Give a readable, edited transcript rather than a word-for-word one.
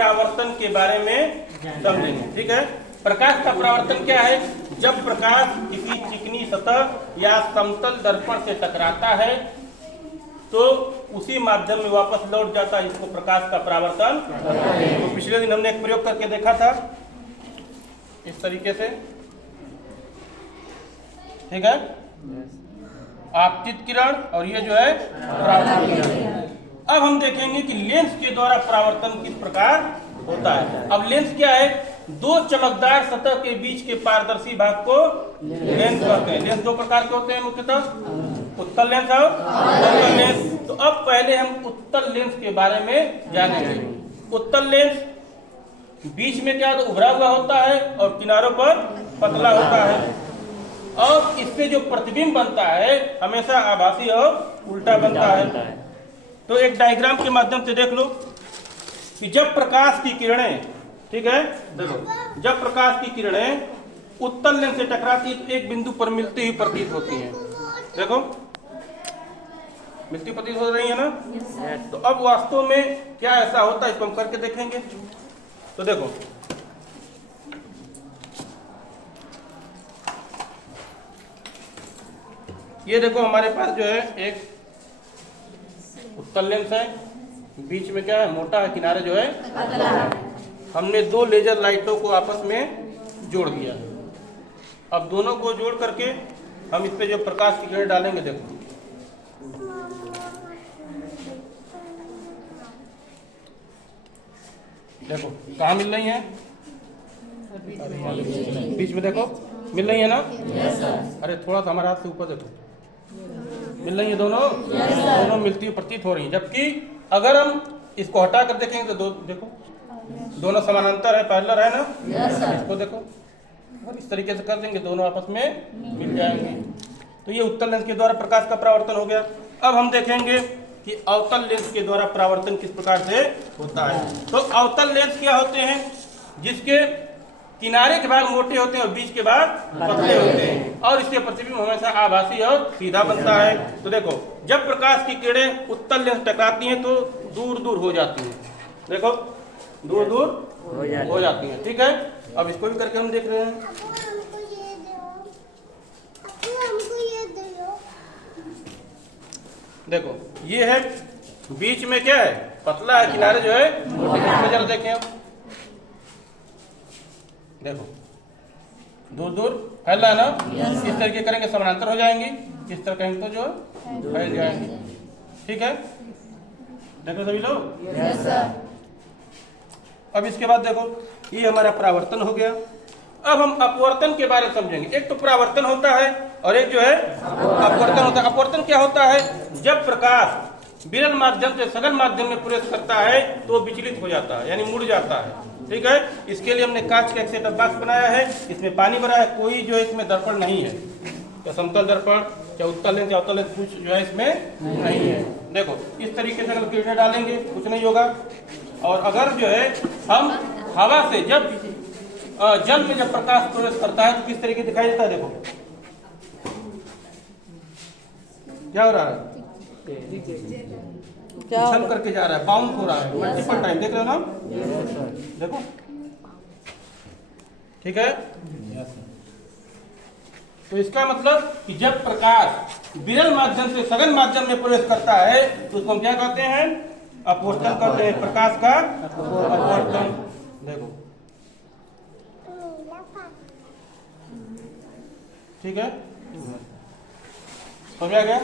परावर्तन के बारे में समझेंगे। ठीक है, प्रकाश का परावर्तन क्या है? जब प्रकाश किसी चिकनी सतह या समतल दर्पण से टकराता है तो उसी माध्यम में वापस लौट जाता है, इसको प्रकाश का परावर्तन। तो पिछले दिन हमने एक प्रयोग करके देखा था इस तरीके से। ठीक है, आपतित किरण और ये जो है परावर्तन किरण। अब हम देखेंगे कि लेंस के द्वारा परावर्तन किस प्रकार होता है। अब लेंस क्या है? दो चमकदार सतह के बीच के पारदर्शी भाग को लेंस कहते हैं। लेंस दो प्रकार के होते हैं मुख्यतः, उत्तल लेंस और अवतल लेंस। तो अब पहले हम उत्तल लेंस के बारे में जानेंगे। उत्तल लेंस बीच में क्या उभरा हुआ होता है और किनारों पर पतला होता है, और इससे जो प्रतिबिंब बनता है हमेशा आभासी और उल्टा बनता है। तो एक डायग्राम के माध्यम से देख लो कि जब प्रकाश की किरणें, ठीक है, देखो, जब प्रकाश की किरणें उत्तल लेंस से टकराती तो एक बिंदु पर मिलती हुई प्रतीत होती हैं। देखो, मिलती प्रतीत हो रही है ना। तो अब वास्तव में क्या ऐसा होता है, इसको हम करके देखेंगे। तो देखो, ये देखो हमारे पास जो है एक उत्तल लेंस है, बीच में क्या है, मोटा है, किनारे जो है पतला है। हमने दो लेजर लाइटों को आपस में जोड़ दिया। अब दोनों को जोड़ करके हम इस पे जो प्रकाश की किरण डालेंगे, देखो देखो कहाँ मिल रही है? बीच में देखो मिल रही है ना। अरे थोड़ा सा हमारे हाथ से ऊपर देखो, मिल रही है दोनों। दोनों मिलती हुई प्रतीत हो रही है। जबकि अगर हम इसको हटा कर देखेंगे तो देखो दोनों समानांतर है, पैरेलल है ना। इसको देखो, और इस तरीके से कर देंगे, दोनों आपस में मिल जाएंगे। तो ये उत्तल लेंस के द्वारा प्रकाश का परावर्तन हो गया। अब हम देखेंगे कि अवतल लेंस के द्वारा परावर्तन किस प्रकार से होता है। तो अवतल लेंस क्या होते हैं? जिसके किनारे के भाग मोटे होते हैं और बीच के भाग पतले होते हैं, और इससे प्रतिबिंब हमेशा आभासी और सीधा बनता है। तो देखो, जब प्रकाश की किरणें उत्तल लेंस टकराती हैं तो दूर दूर हो जाती हैं। देखो, दूर दूर हो जाती हैं। ठीक है, अब इसको भी करके हम देख रहे हैं। देखो, ये है, बीच में क्या है, पतला है, किनारे जो है मोटे। जरा देखें, अब देखो दूर दूर फैला ना। इस तरीके करेंगे समानांतर हो जाएंगी, इस तरह कहेंगे तो जो फैल जाएंगे। ठीक है, देखो सभी लोग। अब इसके बाद देखो, ये हमारा परावर्तन हो गया। अब हम अपवर्तन के बारे में समझेंगे। एक तो परावर्तन होता है और एक जो है अपवर्तन होता है। अपवर्तन क्या होता है? जब प्रकाश विरल माध्यम से सघन माध्यम में प्रवेश करता है तो विचलित हो जाता है, यानी मुड़ जाता है। ठीक है, इसके लिए हमने कांच का एक सेटअप बॉक्स बनाया है, इसमें पानी भरा है, कोई जो है इसमें दर्पण नहीं है, या समतल दर्पण या उत्तल लेंस या अवतल लेंस कुछ जो है इसमें नहीं है। देखो, इस तरीके से अगर किरणें डालेंगे कुछ नहीं होगा। और अगर जो है हम हवा से जब जल में जब प्रकाश प्रवेश करता है तो किस तरीके दिखाई देता है? देखो क्या हो रहा है, छल करके जा रहा है, बाउंस हो रहा है मल्टीपल टाइम। देख रहे हो ना, देखो। ठीक है, तो इसका मतलब कि जब प्रकाश विरल माध्यम से सघन माध्यम में प्रवेश करता है तो उसको हम क्या कहते हैं? अपवर्तन कहते हैं, प्रकाश का अपवर्तन। देखो, ठीक है, समझ आ गया?